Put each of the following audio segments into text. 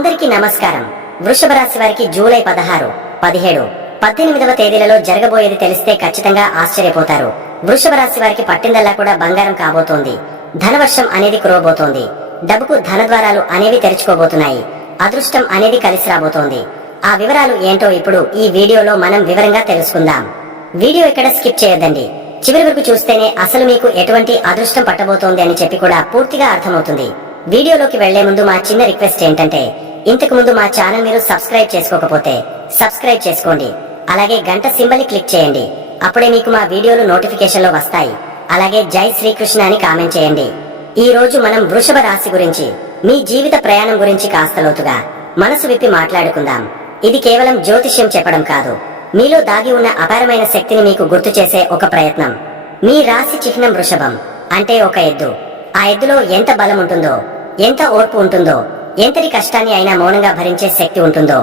అందరికీ నమస్కారం. వృషభ రాశి వారికి జూలై 16, 17, 18వ తేదీలలో జరగబోయేది తెలిస్తే ఖచ్చితంగా ఆశ్చర్యపోతారు. వృషభ రాశి వారికి పట్టిందల్లా కూడా బంగారం కాబోతోంది. ధనవర్షం అనేది కురవబోతోంది. డబ్బుకు ధనద్వారాలు అనేవి తెరుచుకోబోతున్నాయి. అదృష్టం అనేది కలిసి రాబోతోంది. ఆ వివరాలు ఏంటో ఇప్పుడు ఈ వీడియోలో మనం వివరంగా తెలుసుకుందాం. వీడియో ఇక్కడ స్కిప్ చేయొద్దండి. చివరి వరకు చూస్తేనే అసలు మీకు ఎటువంటి అదృష్టం పట్టబోతోంది అని చెప్పి కూడా పూర్తిగా అర్థమవుతుంది. వీడియోలోకి వెళ్లే ముందు మా చిన్న రిక్వెస్ట్ ఏంటంటే, ఇంతకు ముందు మా ఛానల్ మీరు సబ్స్క్రైబ్ చేసుకోకపోతే సబ్స్క్రైబ్ చేసుకోండి. అలాగే గంట సింబల్ ని క్లిక్ చేయండి. అప్పుడే మీకు మా వీడియోలు నోటిఫికేషన్లో వస్తాయి. అలాగే జై శ్రీకృష్ణ అని కామెంట్ చేయండి. ఈ రోజు మనం వృషభ రాశి గురించి, మీ జీవిత ప్రయాణం గురించి కాస్త లోతుగా మనసు విప్పి మాట్లాడుకుందాం. ఇది కేవలం జ్యోతిష్యం చెప్పడం కాదు, మీలో దాగి ఉన్న అపారమైన శక్తిని మీకు గుర్తు చేసే ఒక ప్రయత్నం. మీ రాశి చిహ్నం వృషభం అంటే ఒక ఎద్దు. ఆ ఎద్దులో ఎంత బలం ఉంటుందో, ఎంత ఓర్పు ఉంటుందో, ఎంతటి కష్టాన్ని అయినా మౌనంగా భరించే శక్తి ఉంటుందో,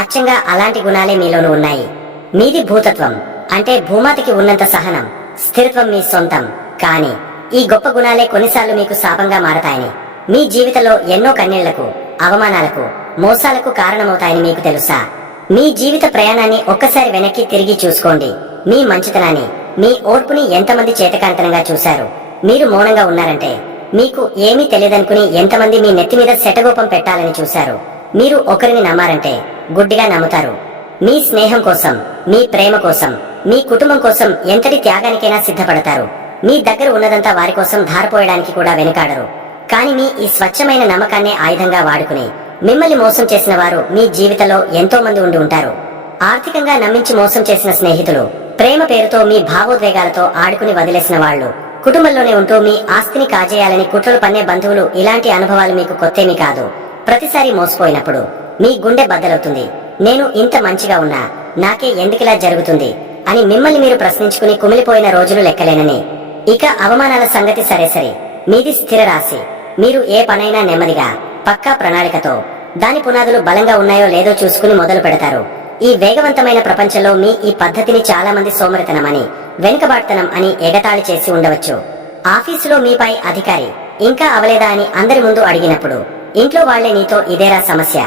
అచ్చంగా అలాంటి గుణాలే మీలోనూ ఉన్నాయి. మీది భూతత్వం అంటే భూమాతకి ఉన్నంత సహనం, స్థిరత్వం మీ సొంతం. కానీ ఈ గొప్ప గుణాలే కొన్నిసార్లు మీకు శాపంగా మారతాయని, మీ జీవితంలో ఎన్నో కన్నీళ్లకు, అవమానాలకు, మోసాలకు కారణమవుతాయని మీకు తెలుసా? మీ జీవిత ప్రయాణాన్ని ఒక్కసారి వెనక్కి తిరిగి చూసుకోండి. మీ మంచితనాన్ని, మీ ఓర్పుని ఎంతమంది చేతకాంతనంగా చూశారు? మీరు మౌనంగా ఉన్నారంటే మీకు ఏమీ తెలియదనుకుని ఎంతమంది మీ నెత్తి మీద శటగోపం పెట్టాలని చూశారు? మీరు ఒకరిని నమ్మారంటే గుడ్డిగా నమ్ముతారు. మీ స్నేహం కోసం, మీ ప్రేమ కోసం, మీ కుటుంబం కోసం ఎంతటి త్యాగానికైనా సిద్ధపడతారు. మీ దగ్గర ఉన్నదంతా వారి కోసం ధారపోయడానికి కూడా వెనుకాడరు. కానీ మీ ఈ స్వచ్ఛమైన నమ్మకాన్నే ఆయుధంగా వాడుకుని మిమ్మల్ని మోసం చేసిన వారు మీ జీవితంలో ఎంతో మంది ఉండి ఉంటారు. ఆర్థికంగా నమ్మించి మోసం చేసిన స్నేహితులు, ప్రేమ పేరుతో మీ భావోద్వేగాలతో ఆడుకుని వదిలేసిన వాళ్లు, కుటుంబంలోనే ఉంటూ మీ ఆస్తిని కాజేయాలని కుట్రలు పన్నే బంధువులు, ఇలాంటి అనుభవాలు మీకు కొత్తేమీ కాదు. ప్రతిసారి మోసపోయినప్పుడు మీ గుండె బద్దలవుతుంది. నేను ఇంత మంచిగా ఉన్నా నాకే ఎందుకిలా జరుగుతుంది అని మిమ్మల్ని మీరు ప్రశ్నించుకుని కుమిలిపోయిన రోజులు లెక్కలేనని. ఇక అవమానాల సంగతి సరే, మీది స్థిర రాశి. మీరు ఏ పనైనా నెమ్మదిగా, పక్కా ప్రణాళికతో, దాని పునాదులు బలంగా ఉన్నాయో లేదో చూసుకుని మొదలు పెడతారు. ఈ వేగవంతమైన ప్రపంచంలో మీ ఈ పద్ధతిని చాలా మంది సోమరితనమని, వెనుకబాటుతనం అని ఎగతాళి చేసి ఉండవచ్చు. ఆఫీసులో మీపై అధికారి ఇంకా అవలేదా అని అందరి ముందు అడిగినప్పుడు, ఇంట్లో వాళ్లే నీతో ఇదేరా సమస్య,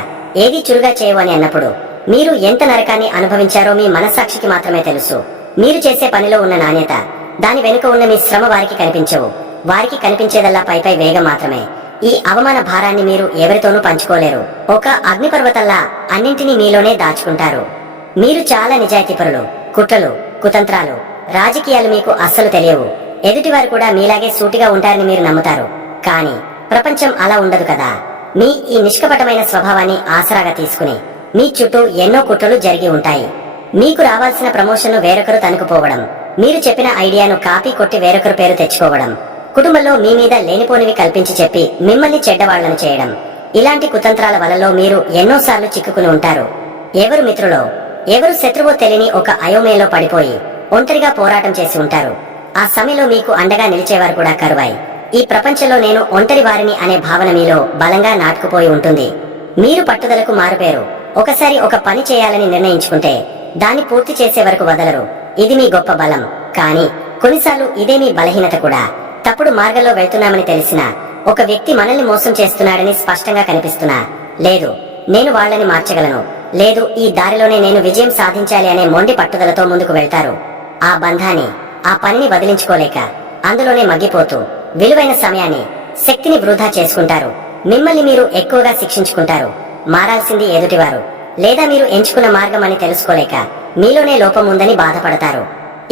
ఏది చురుగా చేయవు అని అన్నప్పుడు, మీరు ఎంత నరకాన్ని అనుభవించారో మీ మనస్సాక్షికి మాత్రమే తెలుసు. మీరు చేసే పనిలో ఉన్న నాణ్యత, దాని వెనుక ఉన్న మీ శ్రమ వారికి కనిపించవు. వారికి కనిపించేదల్లా పైపై వేగం మాత్రమే. ఈ అవమాన భారాన్ని మీరు ఎవరితోనూ పంచుకోలేరు. ఒక అగ్నిపర్వతల్లా అన్నింటినీ మీలోనే దాచుకుంటారు. మీరు చాలా నిజాయితీపరులు. కుట్రలు, కుతంత్రాలు, రాజకీయాలు మీకు అస్సలు తెలియవు. ఎదుటివారు కూడా మీలాగే సూటిగా ఉంటారని మీరు నమ్ముతారు. కానీ ప్రపంచం అలా ఉండదు కదా. మీ ఈ నిష్కపటమైన స్వభావాన్ని ఆసరాగా తీసుకుని మీ చుట్టూ ఎన్నో కుట్రలు జరిగి ఉంటాయి. మీకు రావాల్సిన ప్రమోషన్ను వేరొకరు తనుకుపోవడం, మీరు చెప్పిన ఐడియాను కాపీ కొట్టి వేరొకరు పేరు తెచ్చుకోవడం, కుటుంబంలో మీ మీద లేనిపోనివి కల్పించి చెప్పి మిమ్మల్ని చెడ్డవాళ్లను చేయడం, ఇలాంటి కుతంత్రాల వలలో మీరు ఎన్నోసార్లు చిక్కుకుని ఉంటారు. ఎవరు మిత్రులో, ఎవరు శత్రువో తెలియని ఒక అయోమయంలో పడిపోయి ఒంటరిగా పోరాటం చేసి ఉంటారు. ఆ సమయంలో మీకు అండగా నిలిచేవారు కూడా కరువాయి. ఈ ప్రపంచంలో నేను ఒంటరి వారిని అనే భావన మీలో బలంగా నాటుకుపోయి ఉంటుంది. మీరు పట్టుదలకు మారుపేరు. ఒకసారి ఒక పని చేయాలని నిర్ణయించుకుంటే దాన్ని పూర్తి చేసే వరకు వదలరు. ఇది మీ గొప్ప బలం. కానీ కొన్నిసార్లు ఇదే మీ బలహీనత కూడా. తప్పుడు మార్గంలో వెళ్తున్నామని తెలిసినా, ఒక వ్యక్తి మనల్ని మోసం చేస్తున్నాడని స్పష్టంగా కనిపిస్తున్నా, లేదు నేను వాళ్ళని మార్చగలను, లేదు ఈ దారిలోనే నేను విజయం సాధించాలి అనే మొండి పట్టుదలతో ముందుకు వెళ్తారు. ఆ బంధాన్ని, ఆ పనిని వదిలించుకోలేక అందులోనే మగ్గిపోతూ విలువైన సమయాన్ని, శక్తిని వృధా చేసుకుంటారు. మిమ్మల్ని మీరు ఎక్కువగా శిక్షించుకుంటారు. మారాల్సింది ఎదుటివారు, లేదా మీరు ఎంచుకున్న మార్గం అని తెలుసుకోలేక మీలోనే లోపం ఉందని బాధపడతారు.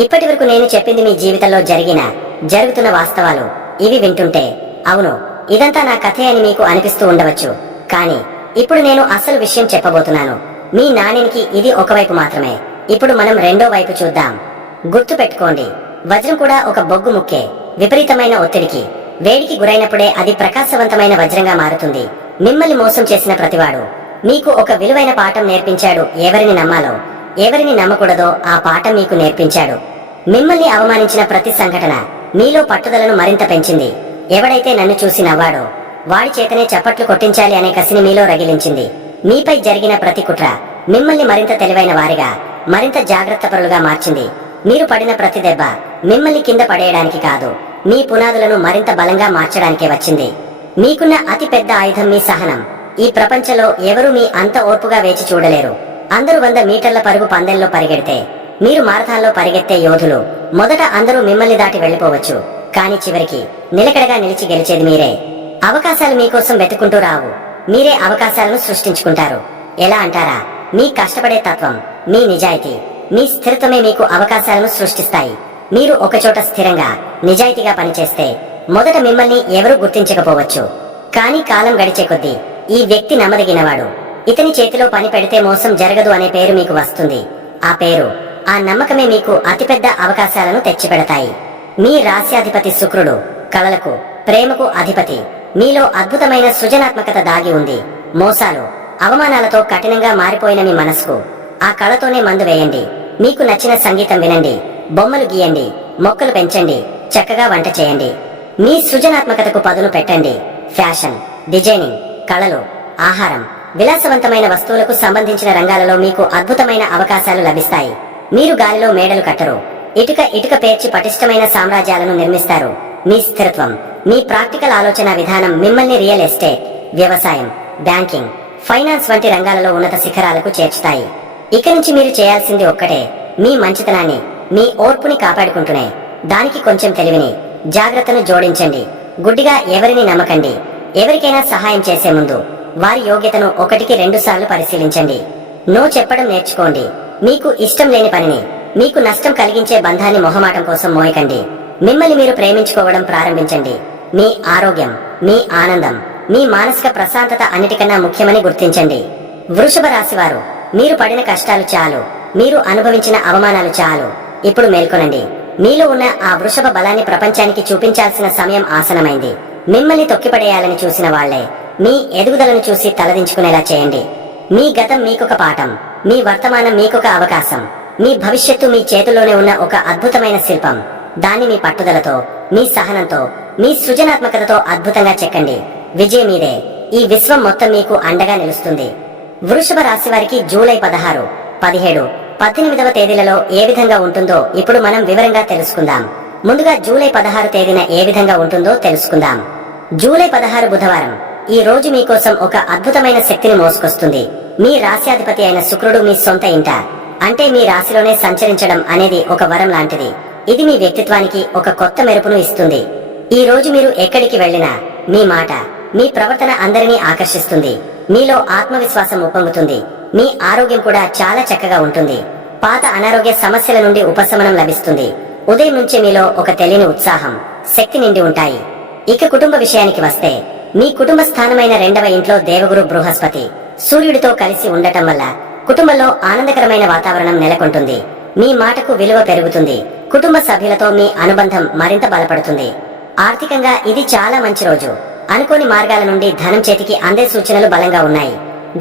ఇప్పటి వరకు నేను చెప్పింది మీ జీవితంలో జరుగుతున్న వాస్తవాలు. ఇవి వింటుంటే అవును, ఇదంతా నా కథే అని మీకు అనిపిస్తూ ఉండవచ్చు. కానీ ఇప్పుడు నేను అసలు విషయం చెప్పబోతున్నాను. మీ నాణ్యానికి ఇది ఒకవైపు మాత్రమే. ఇప్పుడు మనం రెండో వైపు చూద్దాం. గుర్తు పెట్టుకోండి, వజ్రం కూడా ఒక బొగ్గు ముక్కే. విపరీతమైన ఒత్తిడికి, వేడికి గురైనప్పుడే అది ప్రకాశవంతమైన వజ్రంగా మారుతుంది. మిమ్మల్ని మోసం చేసిన ప్రతివాడు మీకు ఒక విలువైన పాఠం నేర్పించాడు. ఎవరిని నమ్మాలో, ఎవరిని నమ్మకూడదో ఆ పాఠం మీకు నేర్పించాడు. మిమ్మల్ని అవమానించిన ప్రతి సంఘటన మీలో పట్టుదలను మరింత పెంచింది. ఎవడైతే నన్ను చూసి నవ్వాడో వాడి చేతనే చప్పట్లు కొట్టించాలి అనే కసిని మీలో రగిలించింది. మీపై జరిగిన ప్రతి కుట్ర మిమ్మల్ని మరింత తెలివైన వారిగా, మరింత జాగ్రత్త పరులుగా మార్చింది. మీరు పడిన ప్రతి దెబ్బ మిమ్మల్ని కింద పడేయడానికి కాదు, మీ పునాదులను మరింత బలంగా మార్చడానికే వచ్చింది. మీకున్న అతి పెద్ద ఆయుధం మీ సహనం. ఈ ప్రపంచంలో ఎవరూ మీ అంత ఓర్పుగా వేచి చూడలేరు. అందరూ 100 మీటర్ల పరుగు పందెంలో పరిగెడితే మీరు మారథాన్లో పరిగెత్తే యోధులు. మొదట అందరూ మిమ్మల్ని దాటి వెళ్లిపోవచ్చు, కానీ చివరికి నిలకడగా నిలిచి గెలిచేది మీరే. అవకాశాలు మీకోసం వెతుక్కుంటూ రావు, మీరే అవకాశాలను సృష్టించుకుంటారు. ఎలా అంటారా? మీ కష్టపడే తత్వం, మీ నిజాయితీ, మీ స్థిరత్వమే మీకు అవకాశాలను సృష్టిస్తాయి. మీరు ఒకచోట స్థిరంగా నిజాయితీగా పనిచేస్తే మొదట మిమ్మల్ని ఎవరూ గుర్తించకపోవచ్చు, కానీ కాలం గడిచే కొద్దీ ఈ వ్యక్తి నమ్మదగినవాడు, ఇతని చేతిలో పని పెడితే మోసం జరగదు అనే పేరు మీకు వస్తుంది. ఆ పేరు, ఆ నమ్మకమే మీకు అతిపెద్ద అవకాశాలను తెచ్చిపెడతాయి. మీ రాశ్యాధిపతి శుక్రుడు కళలకు, ప్రేమకు అధిపతి. మీలో అద్భుతమైన సృజనాత్మకత దాగి ఉంది. మోసాలు, అవమానాలతో కఠినంగా మారిపోయిన మీ మనసుకు ఆ కళతోనే మందు వేయండి. మీకు నచ్చిన సంగీతం వినండి, బొమ్మలు గీయండి, మొక్కలు పెంచండి, చక్కగా వంట చేయండి. మీ సృజనాత్మకతకు పదును పెట్టండి. ఫ్యాషన్, డిజైనింగ్, కళలు, ఆహారం, విలాసవంతమైన వస్తువులకు సంబంధించిన రంగాలలో మీకు అద్భుతమైన అవకాశాలు లభిస్తాయి. మీరు గాలిలో మేడలు కట్టరు, ఇటుక పేర్చి పటిష్టమైన సామ్రాజ్యాలను నిర్మిస్తారు. మీ స్థిరత్వం, మీ ప్రాక్టికల్ ఆలోచన విధానం మిమ్మల్ని రియల్ ఎస్టేట్, వ్యవసాయం, బ్యాంకింగ్, ఫైనాన్స్ వంటి రంగాలలో ఉన్నత శిఖరాలకు చేర్చుతాయి. ఇక నుంచి మీరు చేయాల్సింది ఒక్కటే, మీ మంచితనాన్ని, మీ ఓర్పుని కాపాడుకుంటూనే దానికి కొంచెం తెలివిని, జాగ్రత్తను జోడించండి. గుడ్డిగా ఎవరిని నమ్మకండి. ఎవరికైనా సహాయం చేసే ముందు వారి యోగ్యతను 1కి 2 సార్లు పరిశీలించండి. నో చెప్పడం నేర్చుకోండి. మీకు ఇష్టం లేని పనిని, మీకు నష్టం కలిగించే బంధాన్ని మొహమాటం కోసం మోయకండి. మిమ్మల్ని మీరు ప్రేమించుకోవడం ప్రారంభించండి. మీ ఆరోగ్యం, మీ ఆనందం, మీ మానసిక ప్రశాంతత అన్నిటికన్నా ముఖ్యమని గుర్తించండి. వృషభ రాశివారు, మీరు పడిన కష్టాలు చాలు, మీరు అనుభవించిన అవమానాలు చాలు. ఇప్పుడు మేల్కొనండి. మీలో ఉన్న ఆ వృషభ బలాన్ని ప్రపంచానికి చూపించాల్సిన సమయం ఆసనమైంది. మిమ్మల్ని తొక్కిపడేయాలని చూసిన వాళ్లే మీ ఎదుగుదలను చూసి తలదించుకునేలా చేయండి. మీ గతం మీకొక పాఠం, మీ వర్తమానం మీకొక అవకాశం, మీ భవిష్యత్తు మీ చేతుల్లోనే ఉన్న ఒక అద్భుతమైన శిల్పం. దాన్ని మీ పట్టుదలతో, మీ సహనంతో, మీ సృజనాత్మకతతో అద్భుతంగా చెక్కండి. విజయం మీదే. ఈ విశ్వం మొత్తం మీకు అండగా నిలుస్తుంది. వృషభ రాశి వారికి జూలై 16, 17, 18వ తేదీలలో ఏ విధంగా ఉంటుందో ఇప్పుడు మనం వివరంగా తెలుసుకుందాం. ముందుగా జూలై 16 తేదీన ఏ విధంగా ఉంటుందో తెలుసుకుందాం. జూలై 16 బుధవారం. ఈ రోజు మీకోసం ఒక అద్భుతమైన శక్తిని మోసుకొస్తుంది. మీ రాశ్యాధిపతి అయిన శుక్రుడు మీ సొంత ఇంట, అంటే మీ రాశిలోనే సంచరించడం అనేది ఒక వరం లాంటిది. ఇది మీ వ్యక్తిత్వానికి ఒక కొత్త మెరుపును ఇస్తుంది. ఈ రోజు మీరు ఎక్కడికి వెళ్లినా మీ మాట, మీ ప్రవర్తన అందరినీ ఆకర్షిస్తుంది. మీలో ఆత్మవిశ్వాసం ఉప్పొంగుతుంది. మీ ఆరోగ్యం కూడా చాలా చక్కగా ఉంటుంది. పాత అనారోగ్య సమస్యల నుండి ఉపశమనం లభిస్తుంది. ఉదయం నుంచే మీలో ఒక తెలియని ఉత్సాహం, శక్తి నిండి ఉంటాయి. ఇక కుటుంబ విషయానికి వస్తే, మీ కుటుంబ స్థానమైన 2వ ఇంట్లో దేవగురు బృహస్పతి సూర్యుడితో కలిసి ఉండటం వల్ల కుటుంబంలో ఆనందకరమైన వాతావరణం నెలకొంటుంది. మీ మాటకు విలువ పెరుగుతుంది. కుటుంబ సభ్యులతో మీ అనుబంధం మరింత బలపడుతుంది. ఆర్థికంగా ఇది చాలా మంచి రోజు. అనుకోని మార్గాల నుండి ధనం చేతికి అందే సూచనలు బలంగా ఉన్నాయి.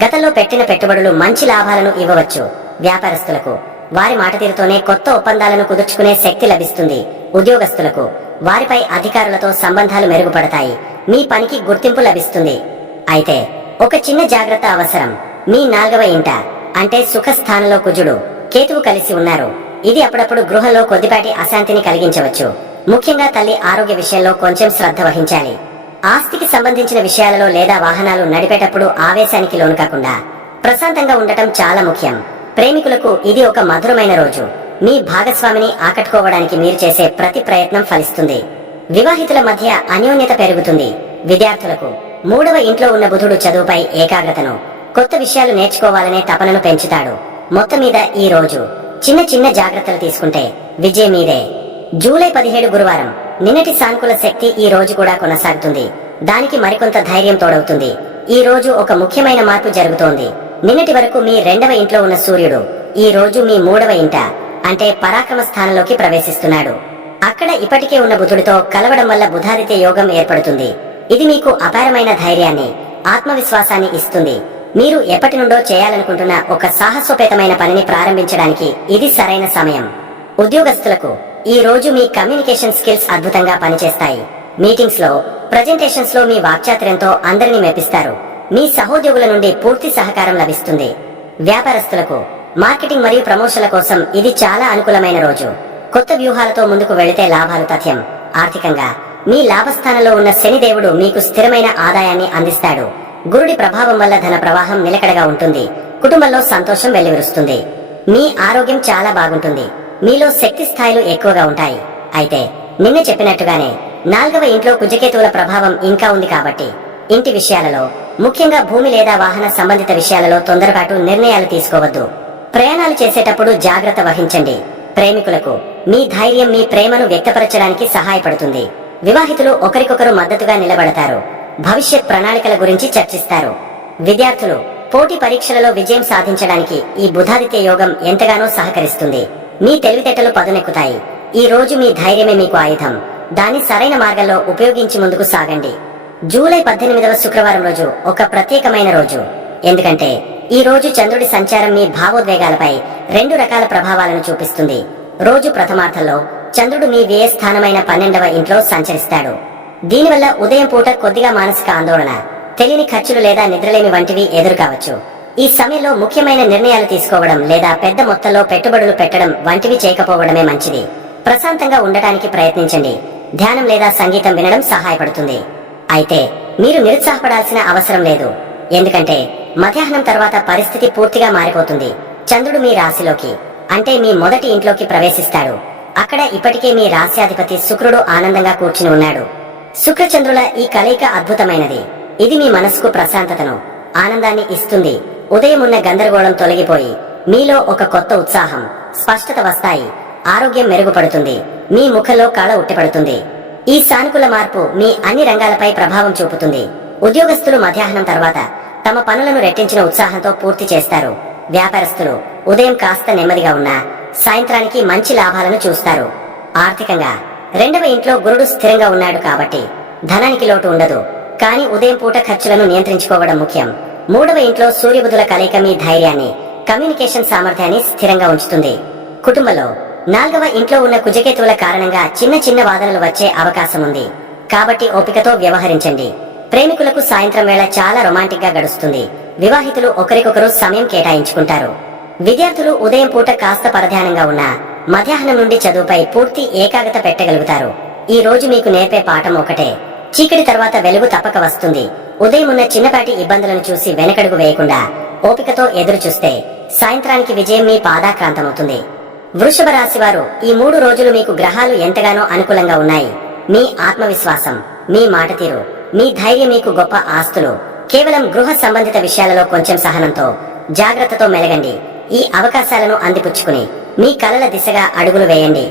గతంలో పెట్టిన పెట్టుబడులు మంచి లాభాలను ఇవ్వవచ్చు. వ్యాపారస్తులకు వారి మాట తీరుతోనే కొత్త ఒప్పందాలను కుదుర్చుకునే శక్తి లభిస్తుంది. ఉద్యోగస్తులకు వారిపై అధికారులతో సంబంధాలు మెరుగుపడతాయి. మీ పనికి గుర్తింపు లభిస్తుంది. అయితే ఒక చిన్న జాగ్రత్త అవసరం. మీ 4వ ఇంట, అంటే సుఖ స్థానంలో కుజుడు, కేతువు కలిసి ఉన్నారు. ఇది అప్పుడప్పుడు గృహంలో కొద్దిపాటి అశాంతిని కలిగించవచ్చు. ముఖ్యంగా తల్లి ఆరోగ్య విషయంలో కొంచెం శ్రద్ధ వహించాలి. ఆస్తికి సంబంధించిన విషయాలలో లేదా వాహనాలు నడిపేటప్పుడు ఆవేశానికి లోను కాకుండా ప్రశాంతంగా ఉండటం చాలా ముఖ్యం. ప్రేమికులకు ఇది ఒక మధురమైన రోజు. మీ భాగస్వామిని ఆకట్టుకోవడానికి మీరు చేసే ప్రతి ప్రయత్నం ఫలిస్తుంది. వివాహితుల మధ్య అన్యోన్యత పెరుగుతుంది. విద్యార్థులకు 3వ ఇంట్లో ఉన్న బుధుడు చదువుపై ఏకాగ్రతను, కొత్త విషయాలు నేర్చుకోవాలనే తపనను పెంచుతాడు. మొత్తం మీద ఈ రోజు చిన్న చిన్న జాగ్రత్తలు తీసుకుంటే విజయం మీదే. జూలై 17 గురువారం. నిన్నటి సానుకూల శక్తి ఈ రోజు కూడా కొనసాగుతుంది. దానికి మరికొంత ధైర్యం తోడవుతుంది. ఈ రోజు ఒక ముఖ్యమైన మార్పు జరుగుతోంది. నిన్నటి వరకు మీ 2వ ఇంట్లో ఉన్న సూర్యుడు ఈ రోజు మీ 3వ ఇంట, అంటే పరాక్రమ స్థానంలోకి ప్రవేశిస్తున్నాడు. అక్కడ ఇప్పటికే ఉన్న బుధుడితో కలవడం వల్ల బుధాదిత్య యోగం ఏర్పడుతుంది. ఇది మీకు అపారమైన ధైర్యాన్ని, ఆత్మవిశ్వాసాన్ని ఇస్తుంది. మీరు ఎప్పటి నుండో చేయాలనుకుంటున్న ఒక సాహసోపేతమైన పనిని ప్రారంభించడానికి ఇది సరైన సమయం. ఉద్యోగస్తులకు ఈ రోజు మీ కమ్యూనికేషన్ స్కిల్స్ అద్భుతంగా పనిచేస్తాయి. మీటింగ్స్ లో, ప్రెజెంటేషన్స్ లో మీ వాక్చాతుర్యంతో అందరినీ మెప్పిస్తారు. మీ సహోద్యోగుల నుండి పూర్తి సహకారం లభిస్తుంది. వ్యాపారస్తులకు మార్కెటింగ్ మరియు ప్రమోషన్ల కోసం ఇది చాలా అనుకూలమైన రోజు. కొత్త వ్యూహాలతో ముందుకు వెళితే లాభాలు తథ్యం. ఆర్థికంగా మీ లాభస్థానంలో ఉన్న శనిదేవుడు మీకు స్థిరమైన ఆదాయాన్ని అందిస్తాడు. గురుడి ప్రభావం వల్ల ధన ప్రవాహం నిలకడగా ఉంటుంది. కుటుంబంలో సంతోషం వెల్లివిరుస్తుంది. మీ ఆరోగ్యం చాలా బాగుంటుంది. మీలో శక్తి స్థాయిలు ఎక్కువగా ఉంటాయి. అయితే నిన్న చెప్పినట్టుగానే 4వ ఇంట్లో కుజకేతువుల ప్రభావం ఇంకా ఉంది కాబట్టి ఇంటి విషయాలలో, ముఖ్యంగా భూమి లేదా వాహన సంబంధిత విషయాలలో తొందరపాటు నిర్ణయాలు తీసుకోవద్దు. ప్రయాణాలు చేసేటప్పుడు జాగ్రత్త వహించండి. ప్రేమికులకు మీ ధైర్యం మీ ప్రేమను వ్యక్తపరచడానికి సహాయపడుతుంది. వివాహితులు ఒకరికొకరు మద్దతుగా నిలబడతారు. భవిష్యత్ ప్రణాళికల గురించి చర్చిస్తారు. విద్యార్థులు పోటీ పరీక్షలలో విజయం సాధించడానికి ఈ బుధాదిత్య యోగం ఎంతగానో సహకరిస్తుంది. మీ తెలివితేటలు పదునెక్కుతాయి. ఈ రోజు మీ ధైర్యమే మీకు ఆయుధం. దాన్ని సరైన మార్గంలో ఉపయోగించి ముందుకు సాగండి. జూలై 18వ శుక్రవారం రోజు ఒక ప్రత్యేకమైన రోజు. ఎందుకంటే ఈ రోజు చంద్రుడి సంచారం మీ భావోద్వేగాలపై 2 రకాల ప్రభావాలను చూపిస్తుంది. రోజు ప్రథమార్థంలో చంద్రుడు మీ వ్యయ స్థానమైన 12వ ఇంట్లో సంచరిస్తాడు. దీనివల్ల ఉదయం పూట కొద్దిగా మానసిక ఆందోళన, తెలియని ఖర్చులు లేదా నిద్రలేమి వంటివి ఎదురుకావచ్చు. ఈ సమయంలో ముఖ్యమైన నిర్ణయాలు తీసుకోవడం లేదా పెద్ద మొత్తంలో పెట్టుబడులు పెట్టడం వంటివి చేయకపోవడమే మంచిది. ప్రశాంతంగా ఉండటానికి ప్రయత్నించండి. ధ్యానం లేదా సంగీతం వినడం సహాయపడుతుంది. అయితే మీరు నిరుత్సాహపడాల్సిన అవసరం లేదు. ఎందుకంటే మధ్యాహ్నం తర్వాత పరిస్థితి పూర్తిగా మారిపోతుంది. చంద్రుడు మీ రాశిలోకి, అంటే మీ మొదటి ఇంట్లోకి ప్రవేశిస్తాడు. అక్కడ ఇప్పటికే మీ రాశ్యాధిపతి శుక్రుడు ఆనందంగా కూర్చుని ఉన్నాడు. శుక్రచంద్రుల ఈ కలయిక అద్భుతమైనది. ఇది మీ మనసుకు ప్రశాంతతను, ఆనందాన్ని ఇస్తుంది. ఉదయం ఉన్న గందరగోళం తొలగిపోయి మీలో ఒక కొత్త ఉత్సాహం, స్పష్టత వస్తాయి. ఆరోగ్యం మెరుగుపడుతుంది. మీ ముఖంలో కళ ఉట్టిపడుతుంది. ఈ సానుకూల మార్పు మీ అన్ని రంగాలపై ప్రభావం చూపుతుంది. ఉద్యోగస్తులు మధ్యాహ్నం తర్వాత తమ పనులను రెట్టించిన ఉత్సాహంతో పూర్తి చేస్తారు. వ్యాపారస్తులు ఉదయం కాస్త నెమ్మదిగా ఉన్నా సాయంత్రానికి మంచి లాభాలను చూస్తారు. ఆర్థికంగా 2వ ఇంట్లో గురుడు స్థిరంగా ఉన్నాడు కాబట్టి ధనానికి లోటు ఉండదు. కానీ ఉదయం పూట ఖర్చులను నియంత్రించుకోవడం ముఖ్యం. 3వ ఇంట్లో సూర్యబుధుల కలయిక మీ ధైర్యాన్ని, కమ్యూనికేషన్ సామర్థ్యాన్ని స్థిరంగా ఉంచుతుంది. కుటుంబంలో 4వ ఇంట్లో ఉన్న కుజకేతువుల కారణంగా చిన్న చిన్న వాదనలు వచ్చే అవకాశం ఉంది. కాబట్టి ఓపికతో వ్యవహరించండి. ప్రేమికులకు సాయంత్రం వేళ చాలా రొమాంటిక్ గా గడుస్తుంది. వివాహితులు ఒకరికొకరు సమయం కేటాయించుకుంటారు. విద్యార్థులు ఉదయం పూట కాస్త పరధ్యానంగా ఉన్నా మధ్యాహ్నం నుండి చదువుపై పూర్తి ఏకాగ్రత పెట్టగలుగుతారు. ఈ రోజు మీకు నేర్పే పాఠం ఒకటే: చీకటి తర్వాత వెలుగు తప్పక వస్తుంది. ఉదయం ఉన్న చిన్నపాటి ఇబ్బందులను చూసి వెనకడుగు వేయకుండా ఓపికతో ఎదురు చూస్తే సాయంత్రానికి విజయం మీ పాదాక్రాంతమవుతుంది. వృషభ రాశి వారు, ఈ 3 రోజులు మీకు గ్రహాలు ఎంతగానో అనుకూలంగా ఉన్నాయి. మీ ఆత్మవిశ్వాసం, మీ మాట తీరు, మీ ధైర్యం మీకు గొప్ప ఆస్తులు. కేవలం గృహ సంబంధిత విషయాలలో కొంచెం సహనంతో, జాగ్రత్తతో మెలగండి. ఈ అవకాశాలను అందిపుచ్చుకుని మీ కలల దిశగా అడుగులు వేయండి.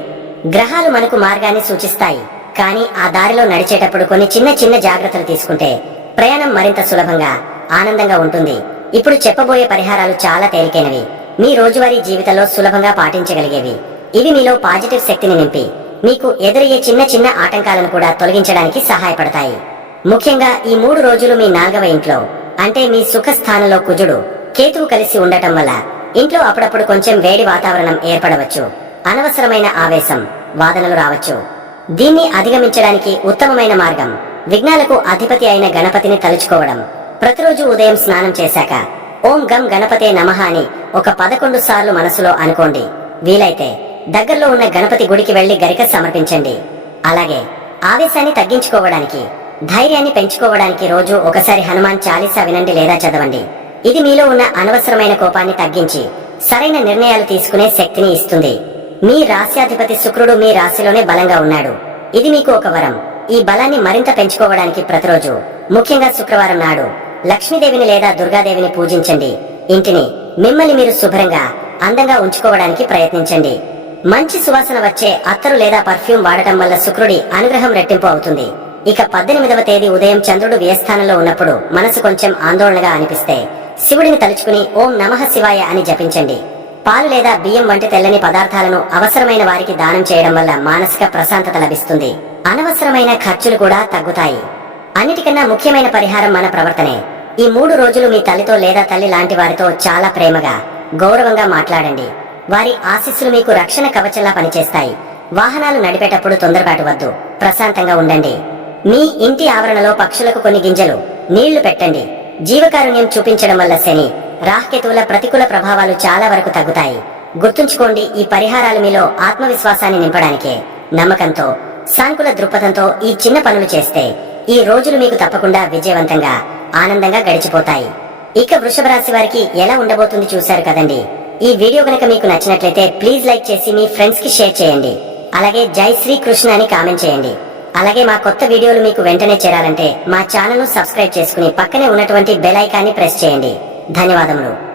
గ్రహాలు మనకు మార్గాన్ని సూచిస్తాయి. కానీ ఆ దారిలో నడిచేటప్పుడు కొన్ని చిన్న చిన్న జాగ్రత్తలు తీసుకుంటే ప్రయాణం మరింత సులభంగా, ఆనందంగా ఉంటుంది. ఇప్పుడు చెప్పబోయే పరిహారాలు చాలా తేలికైనవి. మీ రోజువారీ జీవితంలో సులభంగా పాటించగలిగేవి. ఇవి మీలో పాజిటివ్ శక్తిని నింపి మీకు ఎదురయ్యే చిన్న చిన్న ఆటంకాలను కూడా తొలగించడానికి సహాయపడతాయి. ముఖ్యంగా ఈ 3 రోజులు మీ 4వ ఇంట్లో, అంటే మీ సుఖ స్థానంలో కుజుడు, కేతువు కలిసి ఉండటం వల్ల ఇంట్లో అప్పుడప్పుడు కొంచెం వేడి వాతావరణం ఏర్పడవచ్చు. అనవసరమైన ఆవేశం, వాదనలు రావచ్చు. దీన్ని అధిగమించడానికి ఉత్తమమైన మార్గం విఘ్నాలకు అధిపతి అయిన గణపతిని తలుచుకోవడం. ప్రతిరోజు ఉదయం స్నానం చేశాక ఓం గం గణపతే నమః అని ఒక 11 సార్లు మనసులో అనుకోండి. వీలైతే దగ్గరలో ఉన్న గణపతి గుడికి వెళ్లి గరిక సమర్పించండి. అలాగే ఆవేశాన్ని తగ్గించుకోవడానికి, ధైర్యాన్ని పెంచుకోవడానికి రోజు ఒకసారి హనుమాన్ చాలీసా వినండి లేదా చదవండి. ఇది మీలో ఉన్న అనవసరమైన కోపాన్ని తగ్గించి సరైన నిర్ణయాలు తీసుకునే శక్తిని ఇస్తుంది. మీ రాశ్యాధిపతి శుక్రుడు మీ రాశిలోనే బలంగా ఉన్నాడు. ఇది మీకు ఒక వరం. ఈ బలాన్ని మరింత పెంచుకోవడానికి ప్రతిరోజు, ముఖ్యంగా శుక్రవారం నాడు, లక్ష్మీదేవిని లేదా దుర్గాదేవిని పూజించండి. ఇంటిని, మిమ్మల్ని మీరు శుభ్రంగా, అందంగా ఉంచుకోవడానికి ప్రయత్నించండి. మంచి సువాసన వచ్చే అత్తరు లేదా పర్ఫ్యూమ్ వాడటం వల్ల శుక్రుడి అనుగ్రహం రెట్టింపు అవుతుంది. ఇక 18వ తేదీ ఉదయం చంద్రుడు వ్యయస్థానంలో ఉన్నప్పుడు మనసు కొంచెం ఆందోళనగా అనిపిస్తే శివుడిని తలుచుకుని ఓం నమః శివాయ అని జపించండి. పాలు లేదా బియ్యం వంటి తెల్లని పదార్థాలను అవసరమైన వారికి దానం చేయడం వల్ల మానసిక ప్రశాంతత లభిస్తుంది. అనవసరమైన ఖర్చులు కూడా తగ్గుతాయి. అన్నిటికన్నా ముఖ్యమైన పరిహారం మన ప్రవర్తనే. ఈ 3 రోజులు మీ తల్లితో లేదా తల్లి లాంటి వారితో చాలా ప్రేమగా, గౌరవంగా మాట్లాడండి. వారి ఆశీస్సులు మీకు రక్షణ కవచంలా పనిచేస్తాయి. వాహనాలు నడిపేటప్పుడు తొందరపాటు వద్దు. ప్రశాంతంగా ఉండండి. మీ ఇంటి ఆవరణలో పక్షులకు కొన్ని గింజలు, నీళ్లు పెట్టండి. జీవకారుణ్యం చూపించడం వల్ల శని, రాహుకేతువుల ప్రతికూల ప్రభావాలు చాలా వరకు తగ్గుతాయి. గుర్తుంచుకోండి, ఈ పరిహారాలు మీలో ఆత్మవిశ్వాసాన్ని నింపడానికే. నమ్మకంతో, సానుకూల దృక్పథంతో ఈ చిన్న పనులు చేస్తే ఈ రోజులు మీకు తప్పకుండా విజయవంతంగా ఆనందంగా గడిచిపోతాయి. ఇక వృషభ రాశి వారికి ఎలా ఉండబోతుంది చూశారు కదండి. ఈ వీడియో గనక మీకు నచ్చినట్లయితే ప్లీజ్ లైక్ చేసి మీ ఫ్రెండ్స్ కి షేర్ చేయండి. అలాగే జై శ్రీ కృష్ణ అని కామెంట్ చేయండి. అలాగే మా కొత్త వీడియోలు మీకు వెంటనే చేరాలంటే మా ఛానల్ ను సబ్స్క్రైబ్ చేసుకుని పక్కనే ఉన్నటువంటి బెల్ ఐకాన్ని ప్రెస్ చేయండి. ధన్యవాదములు.